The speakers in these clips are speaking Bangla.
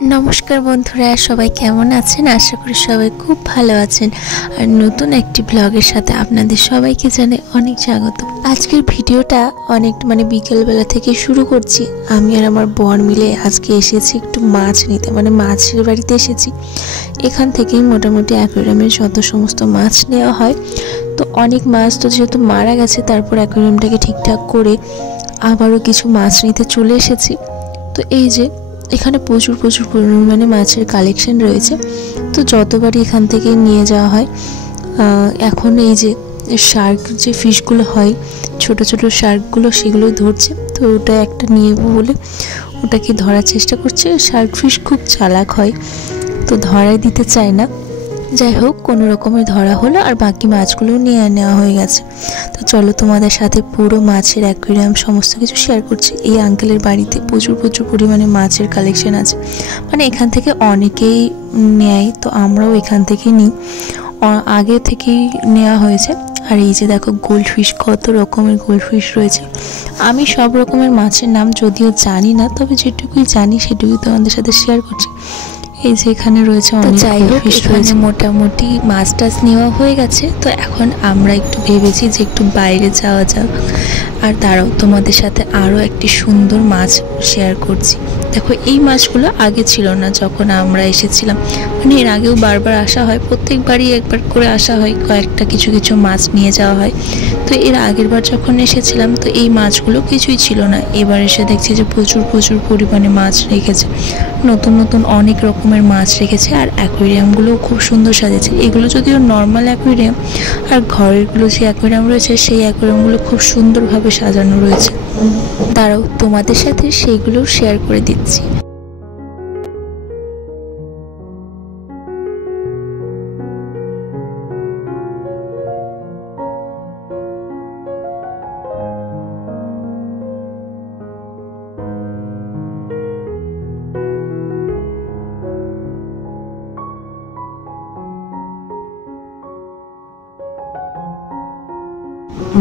नमस्कार बंधुरा सबाई केमन आছেন आशा करी सबाई खूब भालो आছেন और नतून एकटी ब्लगेर साथे आपनादेर सबाइके जानाई अनेक स्वागत। आजकेर भिडियोटा अनेक बिकेल बेला थेके शुरू करछि। आमि आर आमार बर मिले आजके एसेछि एकटु माछ निते, माछेर बाड़ीते एसेछि। एखान थेकेई मोटामुटी অ্যাকুয়ারিয়ামের যত समस्त माछ नेওয়া হয়। तो अनेक माछ तो जेहेतु मारा गेছে तारपर অ্যাকুয়ারিয়ামটাকে ঠিকঠাক করে আবারও কিছু মাছ নিতে চলে এসেছি। তো এই যে এখানে প্রচুর পরিমাণে মাছের কালেকশন রয়েছে। তো যতবারই এখান থেকে নিয়ে যাওয়া হয়, এখন এই যে শার্ক যে ফিশগুলো হয় ছোট ছোট শার্কগুলো সেগুলো ধরছে। তো ওটা একটা নিয়ে বলে ওটাকে ধরার চেষ্টা করছে। শার্ক ফিশ খুব চালাক হয়, তো ধরাই দিতে চায় না। যাই হোক কোনো রকমের ধরা হলো আর বাকি মাছগুলো নিয়ে নেওয়া হয়ে গেছে। তো চলো তোমাদের সাথে পুরো মাছের অ্যাকুয়ারিয়াম সমস্ত কিছু শেয়ার করছি। এই আঙ্কেলের বাড়িতে প্রচুর পরিমাণে মাছের কালেকশন আছে, এখান থেকে অনেকেই নেয়, তো আমরাও এখান থেকে নিই, আগে থেকেই নেওয়া হয়েছে। আর এই যে দেখো গোল্ড ফিশ, কত রকমের গোল্ড ফিশ রয়েছে। আমি সব রকমের মাছের নাম যদিও জানি না, তবে যেটুকুই জানি সেটুকুই তোমাদের সাথে শেয়ার করছি। এই যে এখানে রয়েছে অনেক ফিশ রয়েছে। মোটামুটি মাছ টাছ নেওয়া হয়ে গেছে। তো এখন আমরা একটু ভেবেছি যে একটু বাইরে যাওয়া যাক। আর দাঁড়াও তোমাদের সাথে আরও একটি সুন্দর মাছ শেয়ার করছি। দেখো এই মাছগুলো আগে ছিল না যখন আমরা এসেছিলাম, এর আগেও বারবার আসা হয়, প্রত্যেকবারই একবার করে আসা হয়, কয়েকটা কিছু মাছ নিয়ে যাওয়া হয়। তো এর আগের বার যখন এসেছিলাম তো এই মাছগুলো কিছুই ছিল না। এবার এসে দেখছি যে প্রচুর পরিমাণে মাছ রেখেছে, নতুন অনেক রকমের মাছ রেখেছে। আর অ্যাকুয়ারিয়ামগুলোও খুব সুন্দর সাজেছে। এগুলো যদিও নর্মাল অ্যাকুয়ারিয়াম, আর ঘরেরগুলো যে অ্যাকুয়ারিয়াম রয়েছে সেই অ্যাকুয়ারিয়ামগুলো খুব সুন্দরভাবে সাজানো রয়েছে। দাঁড়াও তোমাদের সাথে সেইগুলো শেয়ার করে দিচ্ছি।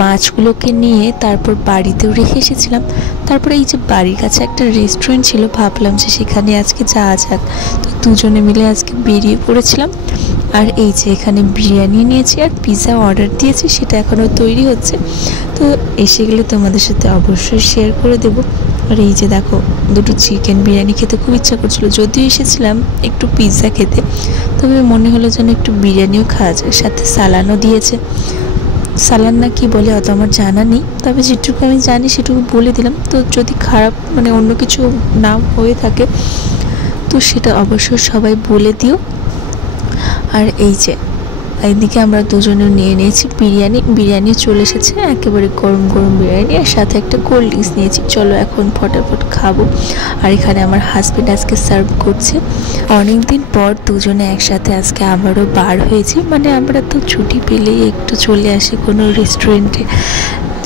মাছগুলোকে নিয়ে তারপর বাড়িতেও রেখে এসেছিলাম। তারপরে এই যে বাড়ির কাছে একটা রেস্টুরেন্ট ছিল, ভাবলাম যে সেখানে আজকে যাওয়া যাক। তো দুজনে মিলে আজকে বেরিয়ে পড়েছিলাম। আর এই যে এখানে বিরিয়ানি নিয়েছি আর পিৎজা অর্ডার দিয়েছি, সেটা এখনও তৈরি হচ্ছে। তো এসে গেলে তোমাদের সাথে অবশ্যই শেয়ার করে দেবো। আর এই যে দেখো দুটো চিকেন বিরিয়ানি খেতে খুব ইচ্ছা করছিল, যদিও এসেছিলাম একটু পিৎজা খেতে, তবে মনে হলো যেন একটু বিরিয়ানিও খাওয়া যায়। সাথে সালানও দিয়েছে, সালান না কি বলে অত আমার জানা নেই, তবে যেটুকু আমি জানি সেটুকু বলে দিলাম। তো যদি খারাপ অন্য কিছু নাম হয়ে থাকে তো সেটা অবশ্যই সবাই বলে দিও। আর এই যে এইদিকে আমরা দুজনে নিয়ে নিয়েছি বিরিয়ানি চলে এসেছে, একেবারে গরম বিরিয়ানি, আর সাথে একটা কোল্ড ড্রিঙ্কস নিয়েছি। চলো এখন ফটাফট খাবো। আর এখানে আমার হাজব্যান্ড আজকে সার্ভ করছে। অনেক দিন পর দুজনে একসাথে আজকে আবারও বার হয়েছি, আমরা তো ছুটি পেলেই একটু চলে আসি কোনো রেস্টুরেন্টে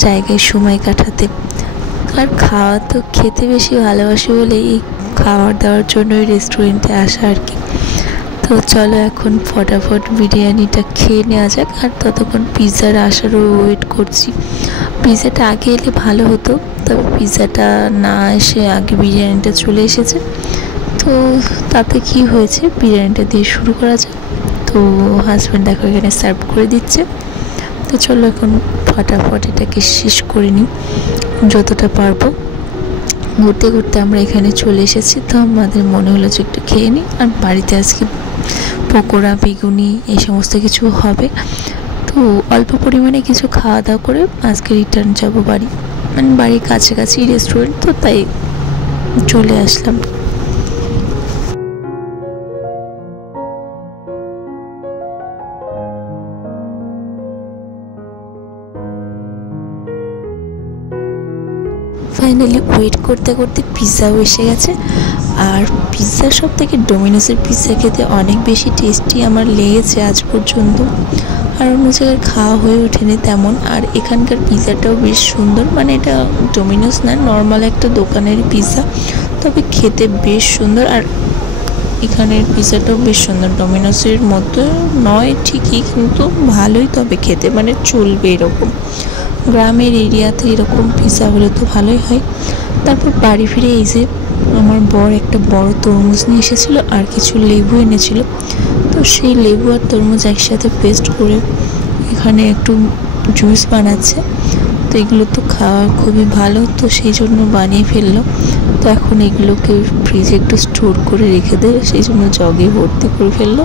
জায়গায় সময় কাটাতে। আর খাওয়া তো খেতে বেশি ভালোবাসি বলে এই খাওয়ার দাওয়ার জন্য ওই রেস্টুরেন্টে আসা আর কি। তো চলো এখন ফটাফট বিরিয়ানিটা খেয়ে নেওয়া যাক। আর ততক্ষণ পিৎজার আসারও ওয়েট করছি। পিৎজাটা আগে এলে ভালো হতো, তবে পিৎজাটা না এসে আগে বিরিয়ানিটা চলে এসেছে। তো তাতে কি হয়েছে, বিরিয়ানিটা দিয়ে শুরু করা যাক। তো হাজব্যান্ড দেখো এখানে সার্ভ করে দিচ্ছে। তো চলো এখন ফটাফট এটাকে শেষ করে নিই যতটা পারবো। ঘুরতে আমরা এখানে চলে এসেছি। তো আমাদের মনে হলো যে একটু খেয়ে নিই। আর বাড়িতে আজকে পকোড়া বেগুনি এই সমস্ত কিছু হবে। তো অল্প পরিমাণে কিছু খাওয়া দাওয়া করে আজকে রিটার্ন যাব বাড়ি, বাড়ির কাছাকাছি রেস্টুরেন্ট, তো তাই চলে আসলাম। ফাইনালি ওয়েট করতে পিৎজাও এসে গেছে। আর পিৎজা সব থেকে ডোমিনোসের পিৎজা খেতে অনেক বেশি টেস্টি আমার লেগেছে আজ পর্যন্ত। আর অন্য জায়গায় খাওয়া হয়ে ওঠেনি তেমন। আর এখানকার পিৎজাটাও বেশ সুন্দর, এটা ডোমিনোস না, নর্মাল একটা দোকানের পিৎজা, তবে খেতে বেশ সুন্দর। আর এখানের পিৎজাটাও বেশ সুন্দর, ডোমিনোসের মতো নয় ঠিকই, কিন্তু ভালোই, তবে খেতে চলবে এরকম। গ্রামের এরিয়াতে এরকম পিৎজা হলে তো ভালোই হয়। তারপর বাড়ি ফিরে এই যে আমার বর একটা বড় তরমুজ নিয়ে এসেছিলো আর কিছু লেবু এনেছিল। তো সেই লেবু আর তরমুজ একসাথে পেস্ট করে এখানে একটু জুস বানাচ্ছে। তো এগুলো তো খাওয়া খুবই ভালো, তো সেই জন্য বানিয়ে ফেললো। তো এখন এগুলোকে ফ্রিজে একটু স্টোর করে রেখে দেবে, সেই জন্য জগে ভর্তি করে ফেললো,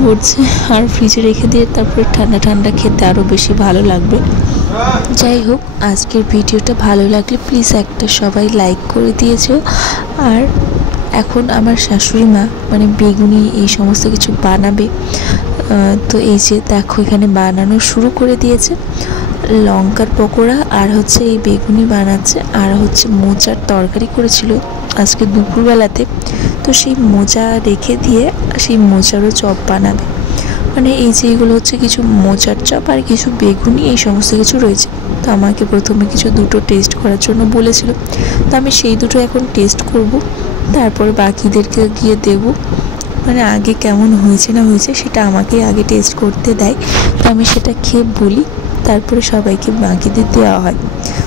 ভরছে আর ফ্রিজে রেখে দিয়ে তারপরে ঠান্ডা ঠান্ডা খেতে আরও বেশি ভালো লাগবে। যাই হোক, আজকের ভিডিওটা ভালো লাগলে প্লিজ একটা সবাই লাইক করে দিয়েছো। আর এখন আমার শাশুড়ি মা মানে বেগুনি এই সমস্ত কিছু বানাবে। তো এই যে দেখো এখানে বানানো শুরু করে দিয়েছে, লঙ্কার পকোড়া আর হচ্ছে এই বেগুনি বানাচ্ছে, আর হচ্ছে মোচার তরকারি করেছিল আজকে দুপুরবেলাতে। তো সেই মোচা রেখে দিয়ে সেই মোচারও চপ বানাবে। মানে এই যে এগুলো হচ্ছে কিছু মোচার চপ আর কিছু বেগুনি এই সমস্ত কিছু রয়েছে। তো আমাকে প্রথমে কিছু দুটো টেস্ট করার জন্য বলেছিল, তো আমি সেই দুটো এখন টেস্ট করব, তারপরে বাকিদেরকে গিয়ে দেব। মানে আগে কেমন হয়েছে না হয়েছে সেটা আমাকে আগে টেস্ট করতে দেয়, তো আমি সেটা খেয়ে বলি, তারপরে সবাইকে বাকিদের দেওয়া হয়।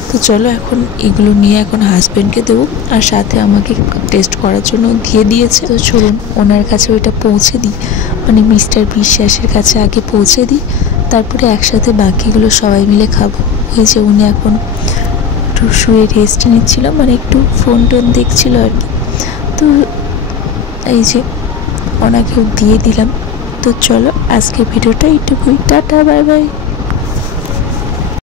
তো চলো এখন এগুলো নিয়ে এখন হাজব্যান্ডকে দেবো, আর সাথে আমাকে টেস্ট করার জন্য দিয়ে দিয়েছে। তো চলুন ওনার কাছে ওইটা পৌঁছে দিই, মানে মিস্টার বিশ্বাসের কাছে আগে পৌঁছে দিই, তারপরে একসাথে বাকিগুলো সবাই মিলে খাবো। এই যে উনি এখন একটু শুয়ে রেস্ট নিচ্ছিল, মানে একটু ফোন টোন দেখছিল আর কি। তো এই যে ওনাকেও দিয়ে দিলাম। তো চলো আজকে ভিডিওটা এইটুকুই, টাটা বাই বাই।